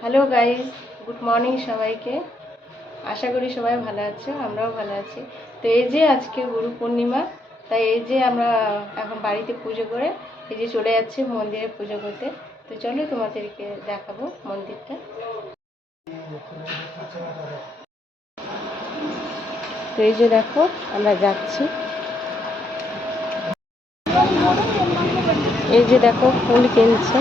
Hello guys, good morning সবাইকে। আশা করি সবাই ভালো আছো, আমরাও ভালো আছি। তো এই যে আজকে গুরু পূর্ণিমা, তাই এই যে আমরা এখন বাড়িতে পুজো করে এই যে চলে যাচ্ছি মন্দিরে পুজো করতে। তো চলো তোমাদেরকে দেখাবো মন্দিরটা। তো এই যে দেখো আমরা যাচ্ছি, এই যে দেখো ফুল কিনছে,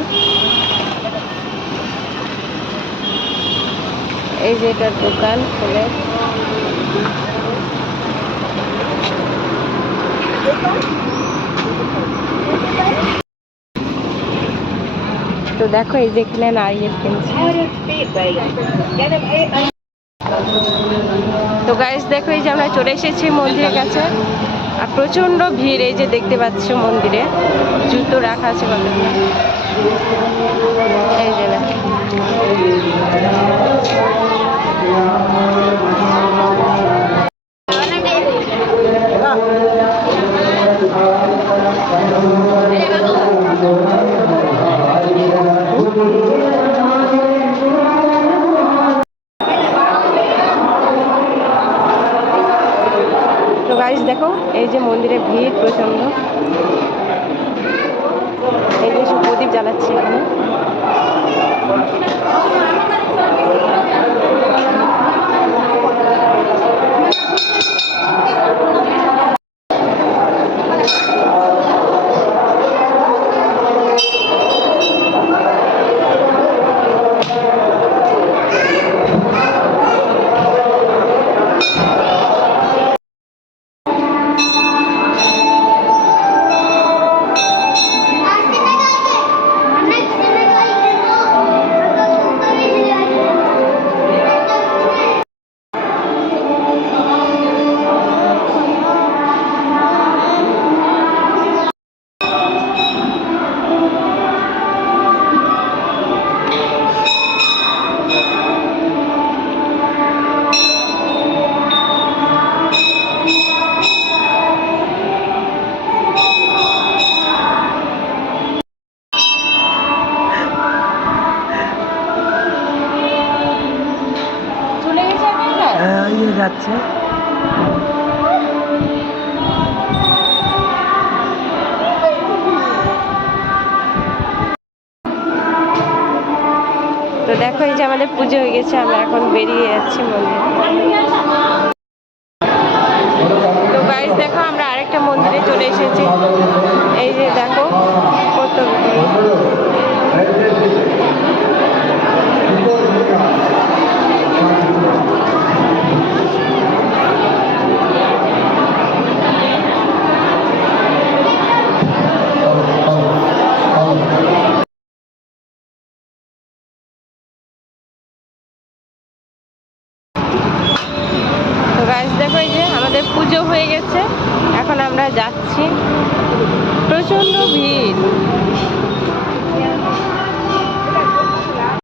এই যে এটার দোকান ফুলের। তো দেখো এই যে এখানে নারিয়েল কিনছে। তো গাইস দেখো এই যে আমরা চলে এসেছি মন্দিরের কাছে, আর প্রচন্ড ভিড়। এই যে দেখতে পাচ্ছ মন্দিরে জুতো রাখা আছে কত, এই যে তো গাইস দেখো এই যে মন্দিরে ভিড় প্রচন্ড। এই যে সব প্রদীপ জ্বালাচ্ছে এখানে। যাচ্ছে তো দেখো এই যে আমাদের পুজো হয়ে গেছে, আমরা এখন বেরিয়ে যাচ্ছি মন্দিরে। তো গাইস দেখো আমরা আরেকটা মন্দিরে চলে এসেছি, এই যে দেখো কত দেখো এই যে আমাদের পুজো হয়ে গেছে, এখন আমরা যাচ্ছি, প্রচন্ড ভিড়।